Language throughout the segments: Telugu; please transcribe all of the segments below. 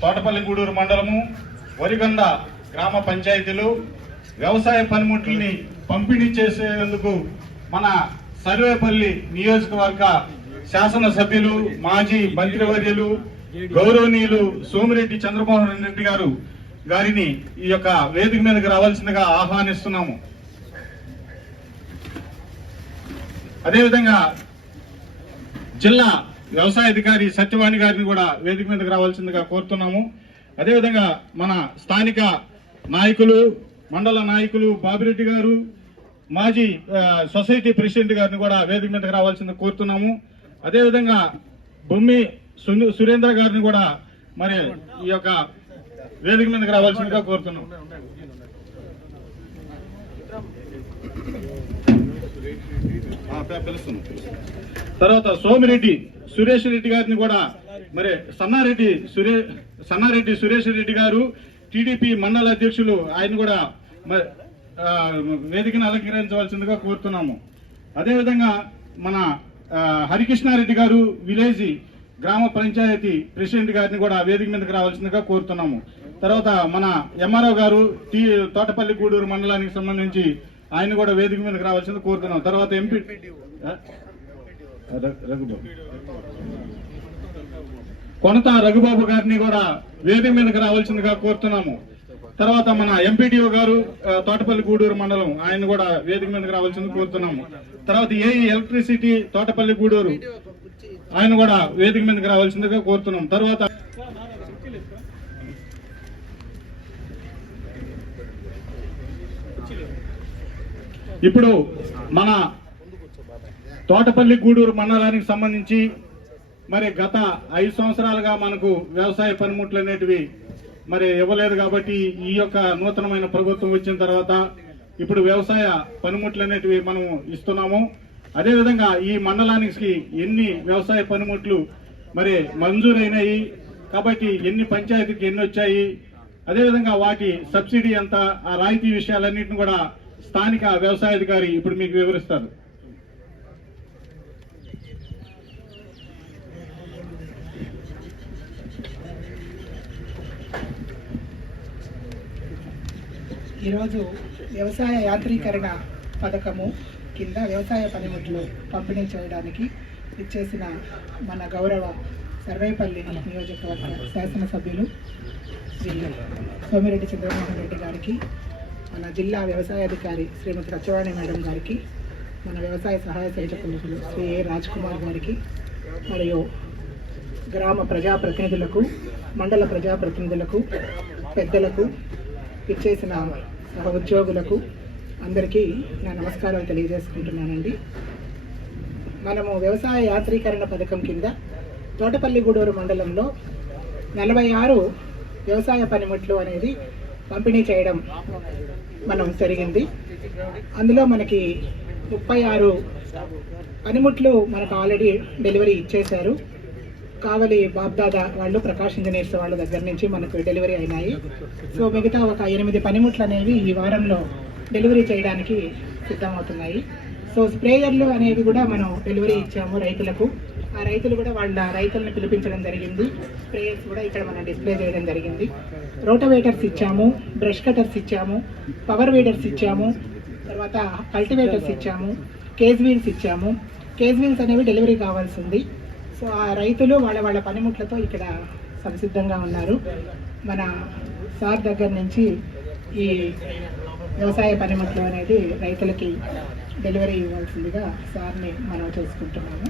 తోటపల్లి గూడూరు మండలము వరిగొండ గ్రామ పంచాయతీలు వ్యవసాయ పనిముట్లని పంపిణీ చేసేందుకు మన సర్వేపల్లి నియోజకవర్గ శాసనసభ్యులు మాజీ మంత్రివర్యులు గౌరవనీయులు సోమిరెడ్డి చంద్రమోహన్ రెడ్డి గారు గారిని ఈ యొక్క వేదిక మీదకి రావాల్సిందిగా ఆహ్వానిస్తున్నాము. అదేవిధంగా జిల్లా వ్యవసాయ అధికారి సత్యవాణి గారిని కూడా వేదిక మీదకి రావాల్సిందిగా కోరుతున్నాము. అదేవిధంగా మన స్థానిక నాయకులు మండల నాయకులు బాబిరెడ్డి గారు మాజీ సొసైటీ ప్రెసిడెంట్ గారిని కూడా వేదిక మీదకి రావాల్సిందిగా కోరుతున్నాము. అదేవిధంగా బొమ్మి సురేంద్ర గారిని కూడా మరి ఈ యొక్క వేదిక మీదకి రావాల్సిందిగా కోరుతున్నాం తర్వాత సోమిరెడ్డి సురేష్ రెడ్డి గారిని కూడా మరి సన్నారెడ్డి సురే సన్నారెడ్డి సురేష్ రెడ్డి గారు టీడీపీ మండల అధ్యక్షులు ఆయన కూడా మరి వేదికను అలంకరించవలసిందిగా కోరుతున్నాము. అదేవిధంగా మన హరికృష్ణారెడ్డి గారు విలేజ్ గ్రామ పంచాయతీ ప్రెసిడెంట్ గారిని కూడా వేదిక మీదకి రావాల్సిందిగా కోరుతున్నాము. తర్వాత మన ఎంఆర్ఓ గారు టీ తోటపల్లి గూడూరు మండలానికి సంబంధించి ఆయన కూడా వేదిక మీదకి రావాల్సింది కోరుతున్నాం. తర్వాత ఎంపీ రఘుబాబు. కొనత రఘుబాబు గారిని కూడా వేదిక మీదకి రావాల్సిందిగా కోరుతున్నాము. తర్వాత మన ఎంపీడీఓ గారు తోటపల్లి గూడూరు మండలం ఆయన కూడా వేదిక మీదకి రావాల్సింది కోరుతున్నాము. తర్వాత ఏఈ ఎలక్ట్రిసిటీ తోటపల్లి గూడూరు ఆయన కూడా వేదిక మీదకి రావాల్సిందిగా కోరుతున్నాం. తర్వాత ఇప్పుడు మన తోటపల్లి గూడూరు మండలానికి సంబంధించి మరి గత ఐదు సంవత్సరాలుగా మనకు వ్యవసాయ పనిముట్లు అనేటివి మరి ఇవ్వలేదు కాబట్టి ఈ యొక్క నూతనమైన ప్రభుత్వం వచ్చిన తర్వాత ఇప్పుడు వ్యవసాయ పనిముట్లు అనేటివి మనము ఇస్తున్నాము. అదేవిధంగా ఈ మండలానికి ఎన్ని వ్యవసాయ పనిముట్లు మరి మంజూరైనాయి కాబట్టి ఎన్ని పంచాయతీకి ఎన్ని వచ్చాయి అదేవిధంగా వాటి సబ్సిడీ ఎంత ఆ రాయితీ విషయాలన్నింటిని కూడా స్థానిక వ్యవసాయ అధికారి ఇప్పుడు మీకు వివరిస్తారు. ఈరోజు వ్యవసాయ యాంత్రీకరణ పథకము కింద వ్యవసాయ పనిముట్లు పంపిణీ చేయడానికి ఇచ్చేసిన మన గౌరవ సర్వేపల్లి నియోజకవర్గ శాసనసభ్యులు శ్రీ సోమిరెడ్డి చంద్రమోహన్ రెడ్డి గారికి మన జిల్లా వ్యవసాయ అధికారి శ్రీమతి సత్యవాణి మేడం గారికి మన వ్యవసాయ సహాయ సంచకులు శ్రీ ఏ రాజ్ కుమార్ గారికి మరియు గ్రామ ప్రజాప్రతినిధులకు మండల ప్రజాప్రతినిధులకు పెద్దలకు ఇచ్చేసిన సహ ఉద్యోగులకు అందరికీ నా నమస్కారాలు తెలియజేసుకుంటున్నానండి. మనము వ్యవసాయ యాంత్రీకరణ పథకం కింద తోటపల్లిగూడూరు మండలంలో నలభై ఆరు వ్యవసాయ పనిముట్లు అనేది పంపిణీ చేయడం మనం జరిగింది. అందులో మనకి ముప్పై ఆరు పనిముట్లు మనకు ఆల్రెడీ డెలివరీ ఇచ్చేశారు. కావలి బాబ్దాదా వాళ్ళు ప్రకాష్ ఇంజనీర్స్ వాళ్ళ దగ్గర నుంచి మనకు డెలివరీ అయినాయి. సో మిగతా ఒక ఎనిమిది పనిముట్లు అనేవి ఈ వారంలో డెలివరీ చేయడానికి సిద్ధమవుతున్నాయి. సో స్ప్రేయర్లు అనేవి కూడా మనం డెలివరీ ఇచ్చాము రైతులకు. ఆ రైతులు కూడా వాళ్ళ రైతులను పిలిపించడం జరిగింది. స్ప్రేయర్స్ కూడా ఇక్కడ మనం డిస్ప్లే చేయడం జరిగింది. రోటవేటర్స్ ఇచ్చాము బ్రష్ కటర్స్ ఇచ్చాము పవర్ వీడర్స్ ఇచ్చాము తర్వాత కల్టివేటర్స్ ఇచ్చాము కేజ్ వీల్స్ ఇచ్చాము. కేజ్ వీల్స్ అనేవి డెలివరీ కావాల్సి ఉంది సో ఆ రైతులు వాళ్ళ వాళ్ళ పనిముట్లతో ఇక్కడ సంసిద్ధంగా ఉన్నారు. మన సార్ దగ్గర నుంచి ఈ వ్యవసాయ పనిముట్లు అనేది రైతులకి డెలివరీ ఇవ్వాల్సిందిగా సార్ని మనం చేసుకుంటున్నాము.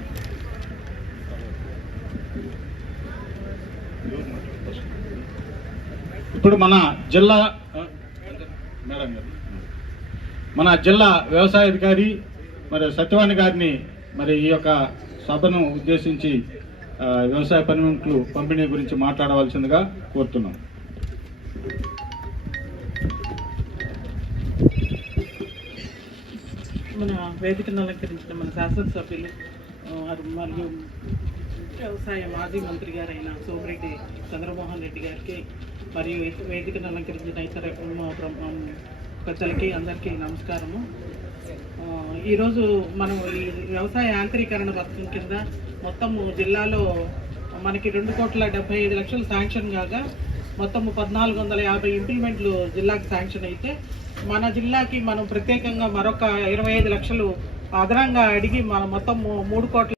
ఇప్పుడు మన జిల్లా మేడం గారు. మన జిల్లా వ్యవసాయ అధికారి మరి సత్యవాణి గారిని మరి ఈ యొక్క సభను ఉద్దేశించి వ్యవసాయ పనిముట్లు పంపిణీ గురించి మాట్లాడవలసిందిగా కోరుతున్నాం. మన వేదికను అలంకరించిన మన శాసనసభ్యులు మరియు వ్యవసాయ మాజీ మంత్రి గారైన సోమిరెడ్డి చంద్రమోహన్ రెడ్డి గారికి మరియు వేదికను అలంకరించిన ఇతర ప్రజలకి అందరికీ నమస్కారము. ఈరోజు మనం ఈ వ్యవసాయ యాంత్రీకరణ పథకం కింద మొత్తము జిల్లాలో మనకి రెండు కోట్ల డెబ్బై ఐదు లక్షలు శాంక్షన్ కాగా మొత్తము పద్నాలుగు వందల యాభై ఇంప్లిమెంట్లు జిల్లాకి శాంక్షన్ అయితే మన జిల్లాకి మనం ప్రత్యేకంగా మరొక ఇరవై ఐదు లక్షలు అదనంగా అడిగి మన మొత్తం మూడు కోట్ల